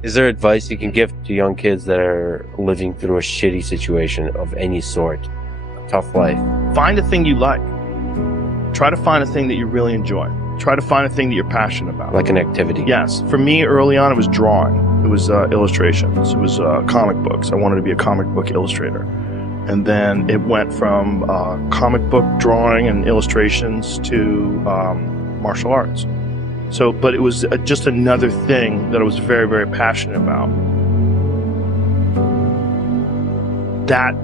Is there advice you can give to young kids that are living through a shitty situation of any sort? A tough life. Find a thing you like. Try to find a thing that you really enjoy. Try to find a thing that you're passionate about. Like an activity. Yes. For me, early on, it was drawing. It was illustrations. It was comic books. I wanted to be a comic book illustrator. And then it went from comic book drawing and illustrations to martial arts. So, but it was just another thing that I was very, very passionate about. That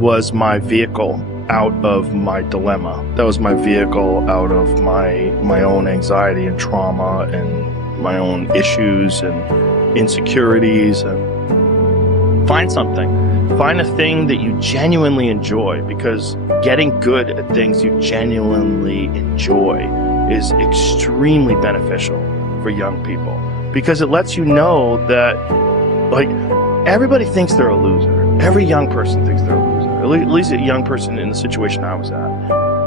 was my vehicle out of my dilemma. That was my vehicle out of my own anxiety and trauma and my own issues and insecurities. And find something. Find a thing that you genuinely enjoy, because getting good at things you genuinely enjoy is extremely beneficial for young people, because it lets you know that, like, everybody thinks they're a loser. Every young person thinks they're a loser. At least a young person in the situation I was at.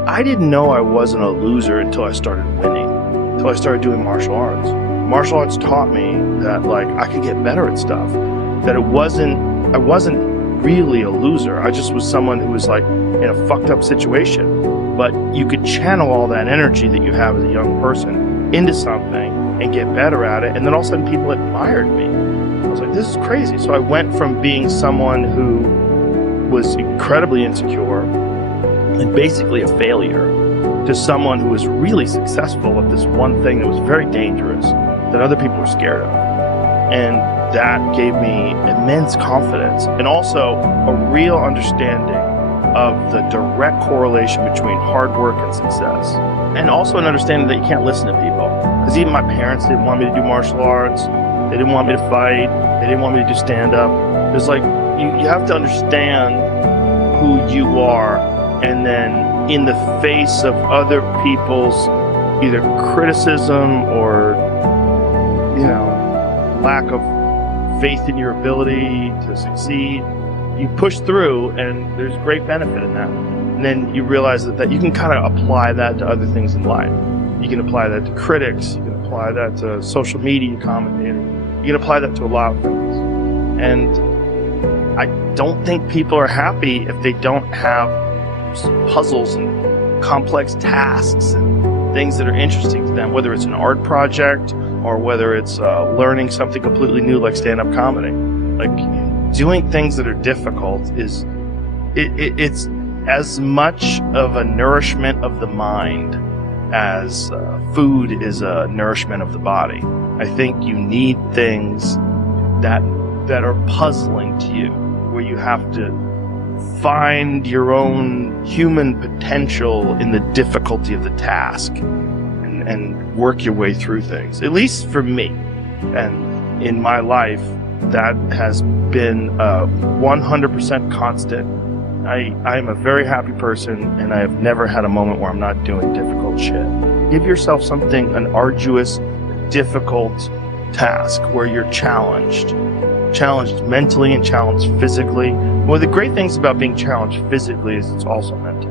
I didn't know I wasn't a loser until I started winning, until I started doing martial arts. Martial arts taught me that, like, I could get better at stuff, that I wasn't really a loser. I just was someone who was, like, in a fucked up situation. But you could channel all that energy that you have as a young person into something and get better at it. And then all of a sudden people admired me. I was like, this is crazy. So I went from being someone who was incredibly insecure and basically a failure to someone who was really successful at this one thing that was very dangerous, that other people were scared of. And that gave me immense confidence and also a real understanding of the direct correlation between hard work and success. And also an understanding that you can't listen to people. Because even my parents didn't want me to do martial arts. They didn't want me to fight. They didn't want me to do stand-up. There's like, you have to understand who you are, and then in the face of other people's either criticism or, lack of faith in your ability to succeed, you push through, and there's great benefit in that. And then you realize that you can kind of apply that to other things in life. You can apply that to critics. You can apply that to social media commentating. You can apply that to a lot of things. And I don't think people are happy if they don't have puzzles and complex tasks and things that are interesting to them, whether it's an art project or whether it's learning something completely new like stand-up comedy. Like, doing things that are difficult it's as much of a nourishment of the mind as food is a nourishment of the body. I think you need things that are puzzling to you, where you have to find your own human potential in the difficulty of the task and work your way through things. At least for me, and in my life, that has been 100% constant. I am a very happy person, and I have never had a moment where I'm not doing difficult shit. Give yourself an arduous, difficult task where you're challenged mentally and challenged physically. One of the great things about being challenged physically is it's also mental.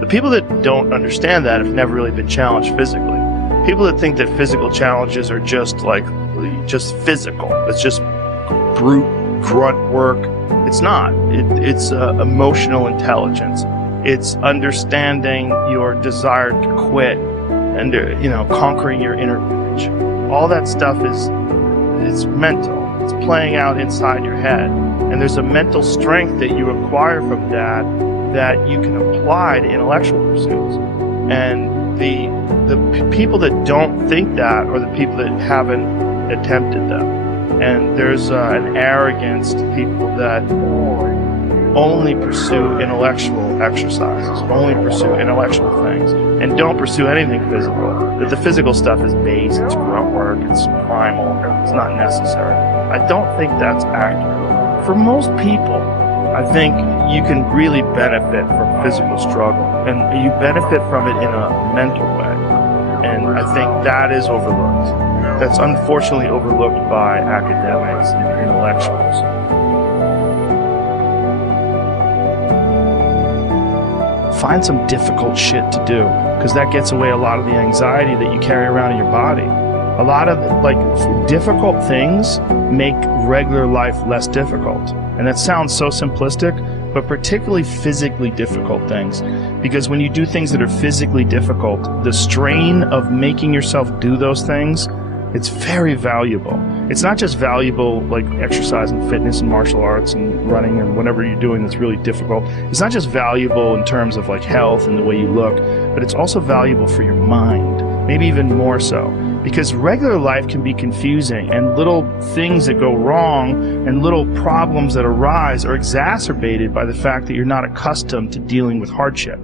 The people that don't understand that have never really been challenged physically. People that think that physical challenges are just physical. It's just brute grunt work. It's not. It's emotional intelligence. It's understanding your desire to quit and conquering your inner bitch. All that stuff it's mental. It's playing out inside your head, and there's a mental strength that you acquire from that you can apply to intellectual pursuits. And the people that don't think that are the people that haven't attempted them. And there's an arrogance to people that only pursue intellectual exercises, only pursue intellectual things, and don't pursue anything physical. That the physical stuff is base, it's grunt work, it's primal, it's not necessary. I don't think that's accurate. For most people, I think you can really benefit from physical struggle, and you benefit from it in a mental way. And I think that is overlooked. That's unfortunately overlooked by academics and intellectuals. Find some difficult shit to do, because that gets away a lot of the anxiety that you carry around in your body. A lot of like difficult things make regular life less difficult. And that sounds so simplistic, but particularly physically difficult things. Because when you do things that are physically difficult, the strain of making yourself do those things, it's very valuable. It's not just valuable like exercise and fitness and martial arts and running and whatever you're doing that's really difficult. It's not just valuable in terms of like health and the way you look, but it's also valuable for your mind, maybe even more so. Because regular life can be confusing, and little things that go wrong and little problems that arise are exacerbated by the fact that you're not accustomed to dealing with hardship.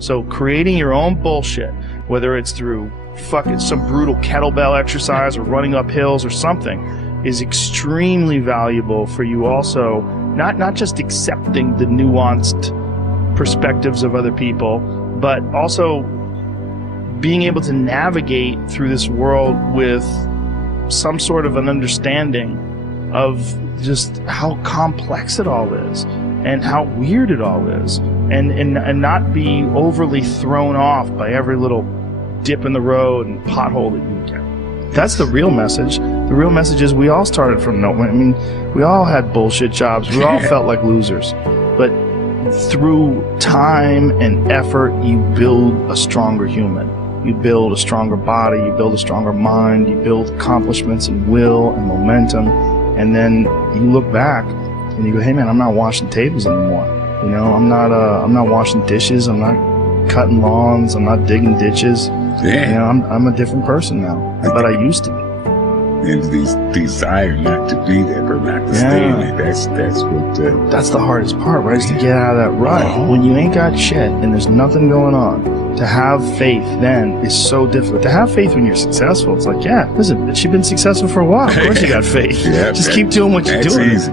So creating your own bullshit, whether it's through fucking some brutal kettlebell exercise or running up hills or something, is extremely valuable for you also, not just accepting the nuanced perspectives of other people, but also being able to navigate through this world with some sort of an understanding of just how complex it all is and how weird it all is, and not be overly thrown off by every little dip in the road and pothole that you get. That's the real message. The real message is we all started from nowhere. I mean, we all had bullshit jobs. We all felt like losers. But through time and effort, you build a stronger human. You build a stronger body, you build a stronger mind, you build accomplishments and will and momentum, and then you look back and you go, hey man, I'm not washing tables anymore. You know, I'm not washing dishes, I'm not cutting lawns, I'm not digging ditches. Yeah. You know, I'm a different person now, but I used to be. And this desire not to be there, but not to stay in it. That's the hardest part, right? Is to get out of that rut. When you ain't got shit and there's nothing going on, to have faith then is so difficult. To have faith when you're successful, it's like, yeah, listen, she's been successful for a while. Of course you got faith. Yeah, just keep doing what you're doing. Easy.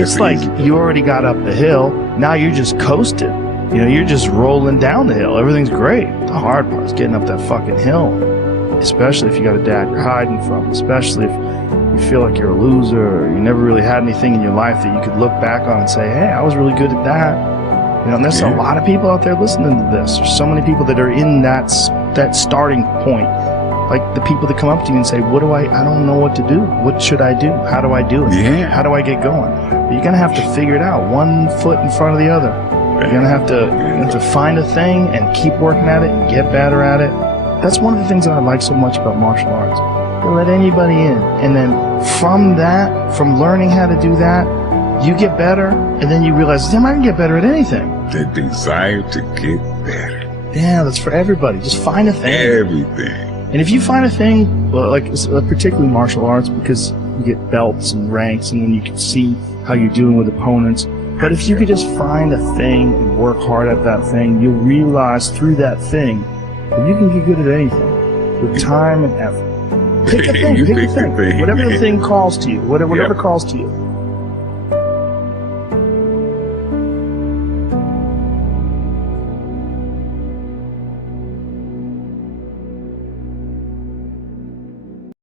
It's like you already got up the hill. Now you're just coasting. You know, you're just rolling down the hill. Everything's great. The hard part is getting up that fucking hill. Especially if you got a dad you're hiding from. Especially if you feel like you're a loser or you never really had anything in your life that you could look back on and say, hey, I was really good at that. You know, and there's a lot of people out there listening to this. There's so many people that are in that starting point. Like the people that come up to you and say, I don't know what to do. What should I do? How do I do it? Yeah. How do I get going? But you're going to have to figure it out, one foot in front of the other. You're going to have to find a thing and keep working at it and get better at it. That's one of the things that I like so much about martial arts. You let anybody in. And then from learning how to do that, you get better, and then you realize, damn, I can get better at anything. The desire to get better. Yeah, that's for everybody. Just find a thing. Everything. And if you find a thing, like particularly martial arts, because you get belts and ranks, and then you can see how you're doing with opponents. But if you could just find a thing and work hard at that thing, you'll realize through that thing that you can get good at anything with time and effort. Pick a thing. Pick a thing. Whatever the thing calls to you. Whatever calls to you.